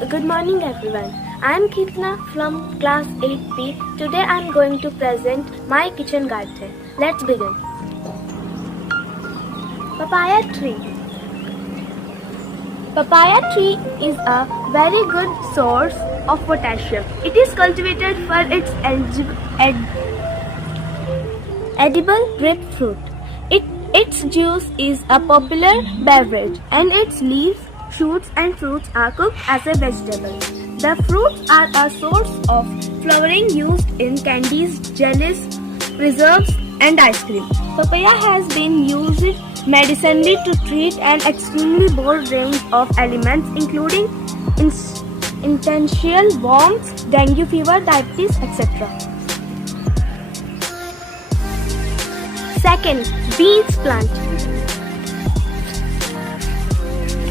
Good morning everyone. I am Kirtana from class 8B. Today I am going to present my kitchen garden. Let's begin. Papaya tree. Papaya tree is a very good source of potassium. It is cultivated for its edible grapefruit. Its juice is a popular beverage and its leaves, shoots and fruits are cooked as a vegetable. The fruits are a source of flavoring used in candies, jellies, preserves and ice cream. Papaya has been used medicinally to treat an extremely broad range of ailments including intestinal worms, dengue fever, diabetes, etc. Second, beans plant.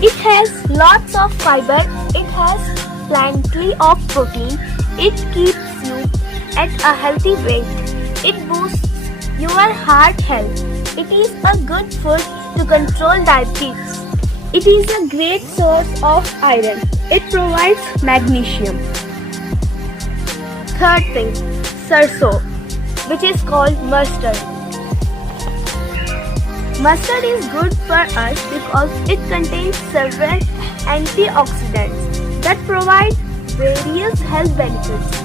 It has lots of fiber, it has plenty of protein, it keeps you at a healthy weight, it boosts your heart health, it is a good food to control diabetes. It is a great source of iron, it provides magnesium. Third thing, sarso, which is called mustard. Mustard is good for us because it contains several antioxidants that provide various health benefits.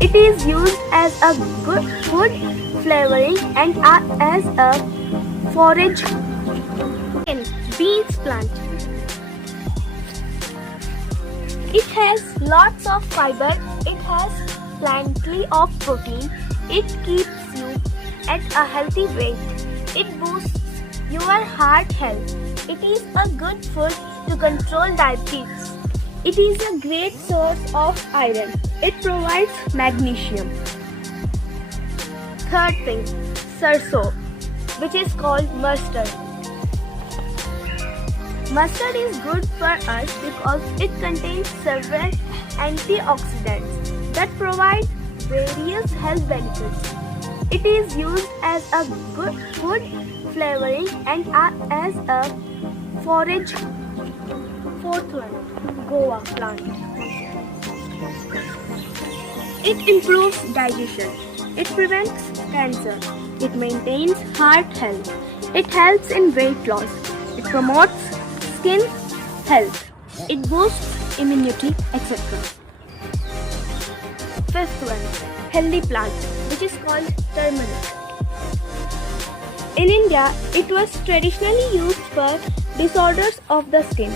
It is used as a good food flavoring and as a forage. Beans plant. It has lots of fiber, it has plenty of protein, it keeps you at a healthy weight, it boosts your heart health. It is a good food to control diabetes. It is a great source of iron. It provides magnesium. Third thing, sarso, which is called mustard. Mustard is good for us because it contains several antioxidants that provide various health benefits. It is used as a good food flavoring and as a forage. Fourth one, guava plant. It improves digestion. It prevents cancer. It maintains heart health. It helps in weight loss. It promotes skin health. It boosts immunity, etc. Fifth one, healthy plant, which is called turmeric. In India, it was traditionally used for disorders of the skin,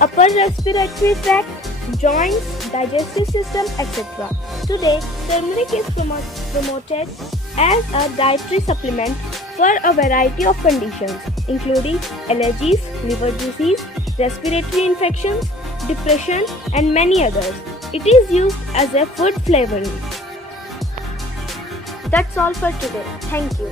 upper respiratory tract, joints, digestive system, etc. Today, turmeric is promoted as a dietary supplement for a variety of conditions, including allergies, liver disease, respiratory infections, depression, and many others. It is used as a food flavoring. That's all for today. Thank you.